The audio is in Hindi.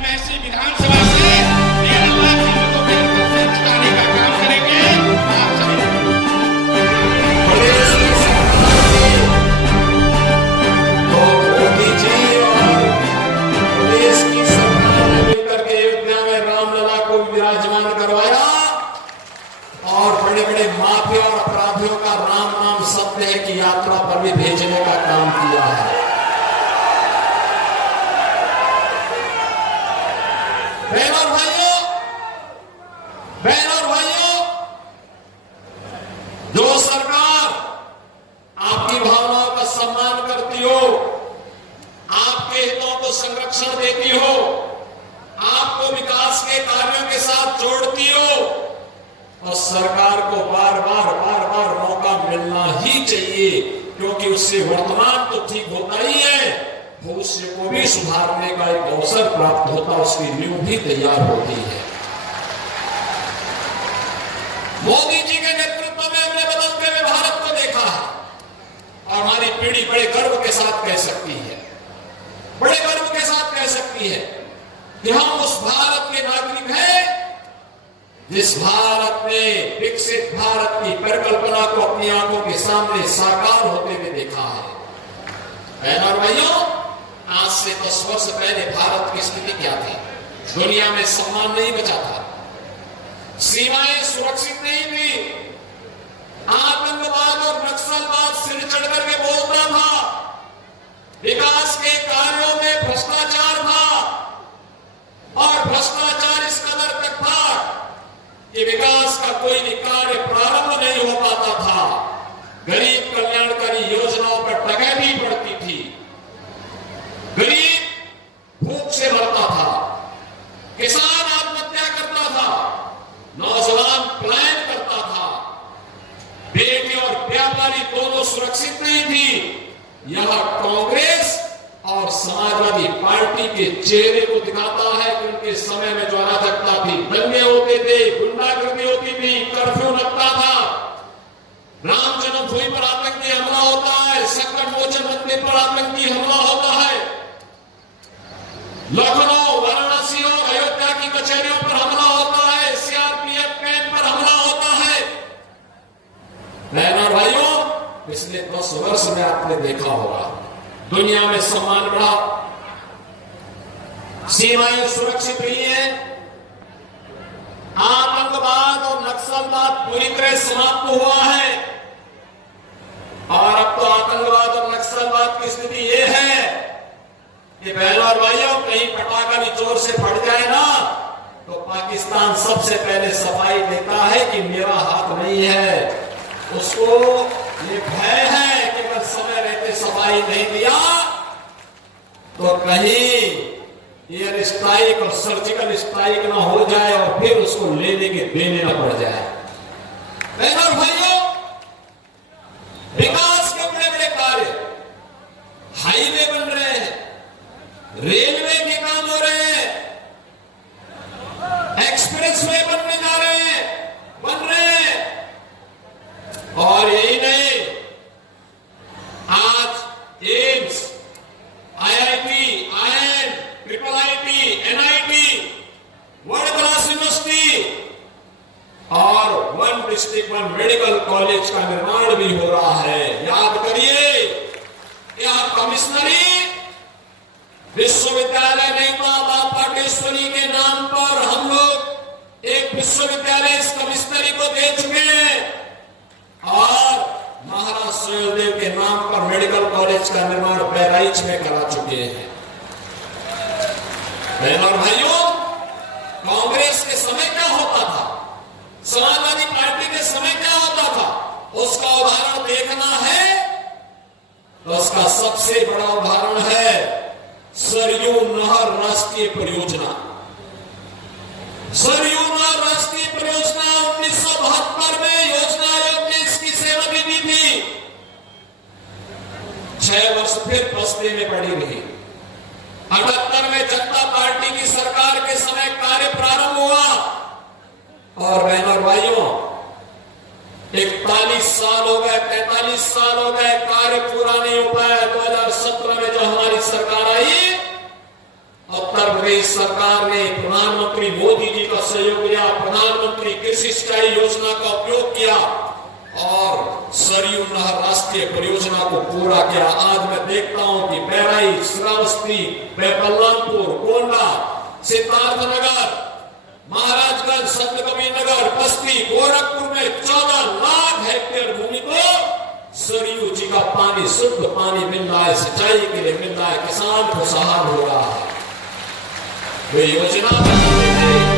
महसी विधानसभा से 13 लाख लोगों के घर से जिताने का काम करेंगे। आप सभी प्रदेश की तो मोदी जी और प्रदेश की सरकार ने मिलकर के अयोध्या में रामलला को विराजमान करवाया और बड़े बड़े माफिया और अपराधियों का राम नाम सत्य है की यात्रा पर भी भेजने का काम किया है। बहनों और भाइयों, जो सरकार आपकी भावनाओं का सम्मान करती हो, आपके हितों को संरक्षण देती हो, आपको विकास के कार्यों के साथ जोड़ती हो, और सरकार को बार बार मौका मिलना ही चाहिए, क्योंकि उससे वर्तमान तो ठीक होता ही है, भविष्य को भी सुधारने का एक अवसर प्राप्त होता, उसकी नींव भी तैयार होती है। मोदी जी के नेतृत्व में हमने बदलते हुए भारत को देखा है और हमारी पीढ़ी बड़े गर्व के साथ कह सकती है, बड़े गर्व के साथ कह सकती है कि हम उस भारत के नागरिक हैं जिस भारत में विकसित भारत की परिकल्पना को अपनी आंखों के सामने साकार होते हुए देखा है। बहनों और भाइयों, आज से 10 वर्ष पहले भारत की स्थिति क्या थी? दुनिया में सम्मान नहीं बचा था, सीमाएं सुरक्षित नहीं थी, आतंकवाद और नक्सलवाद सिर चढ़ करके बोलता था, विकास के कार्यों में भ्रष्टाचार था और भ्रष्टाचार इस कदर तक था कि विकास का कोई भी कार्य प्रारंभ नहीं हो पाता था, गरीब कल्याणकारी योजनाओं पर डकैती बढ़ती थी, गरीब भूख से मरता था, किसान आत्महत्या करता था, नौजवान पलायन करता था, बेटी और व्यापारी दोनों सुरक्षित नहीं थी। यह कांग्रेस और समाजवादी पार्टी के चेहरे को दिखाता है कि उनके समय में जो अराजकता थी, दंगे होते थे, गुंडागर्दी होती थी, कर्फ्यू लगता था, राम जन्मभूमि पर आतंकी हमला होता है, संकट मोचन मंदिर पर आतंकी हमला होता है, लखनऊ, वाराणसी और अयोध्या की कचहरियों पर हमला होता है, सीआरपीएफ कैंप पर हमला होता है। बहनों और भाइयों, पिछले 10 वर्ष में आपने देखा होगा दुनिया में सम्मान बढ़ा, सीमाएं सुरक्षित हुई हैं, आतंकवाद और नक्सलवाद पूरी तरह समाप्त हुआ है और अब तो आतंकवाद और नक्सलवाद की स्थिति यह है कि बहनों और भाइयों, कहीं पटाखा भी जोर से फट जाए ना तो पाकिस्तान सबसे पहले सफाई देता है कि मेरा हाथ नहीं है। उसको ये भय है कि अगर समय रहते सफाई नहीं दिया तो कहीं एयर स्ट्राइक और सर्जिकल स्ट्राइक ना हो जाए और फिर उसको लेने के देने ना पड़ जाए। बहनों और भाइयों, विकास के बड़े बड़े कार्य, हाईवे बन रहे हैं, रेलवे के काम हो रहे हैं, एक्सप्रेसवे बनने जा रहे हैं, बन रहे हैं, और यही नहीं, आज AIIMS, IIT, IIM, triple IT, NIT, world class university और 1 डिस्ट्रिक्ट 1 मेडिकल कॉलेज का निर्माण भी हो रहा है। याद करिए, यह कमिश्नरी विश्वविद्यालय नहीं था, मां पाटेश्वरी के नाम पर हम लोग एक विश्वविद्यालय इस कमिश्नरी को दे चुके हैं और महाराज सुहेलदेव के नाम पर मेडिकल कॉलेज का निर्माण बहराइच में करा चुके हैं। बहनों और भाइयों, कांग्रेस के समय क्या होता था, समाजवादी पार्टी के समय क्या होता था, उसका उदाहरण देखना है तो उसका सबसे बड़ा उदाहरण है सरयू नहर राष्ट्रीय परियोजना। सरयू नहर राष्ट्रीय परियोजना 1972 में योजना आयोग ने इसकी सेवा भी दी थी, 6 वर्ष फिर बस्ते में पड़ी रही। 78 में जनता पार्टी की सरकार के समय कार्य प्रारंभ हुआ और बहनों और भाइयों, 41 साल हो गए, 45 साल हो गए, कार्य पूरा नहीं हो पाया। 2017 में जो हमारी सरकार आई, उत्तर प्रदेश सरकार सरकार ने प्रधानमंत्री मोदी जी का सहयोग लिया, प्रधानमंत्री कृषि सिंचाई योजना का उपयोग किया और सरयू नहर राष्ट्रीय परियोजना को पूरा किया। आज मैं देखता हूं कि बहराइच, श्रावस्ती, बल्लामपुर, गोंडा, सिद्धार्थनगर, महाराजगंज, संतकबीरनगर, बस्ती, गोरखपुर में 14 लाख हेक्टेयर भूमि को सरयू जी का पानी, शुद्ध पानी मिल रहा है, सिंचाई के लिए मिल रहा है, किसान खुशहाल हो रहा है। वे योजना बनाते थे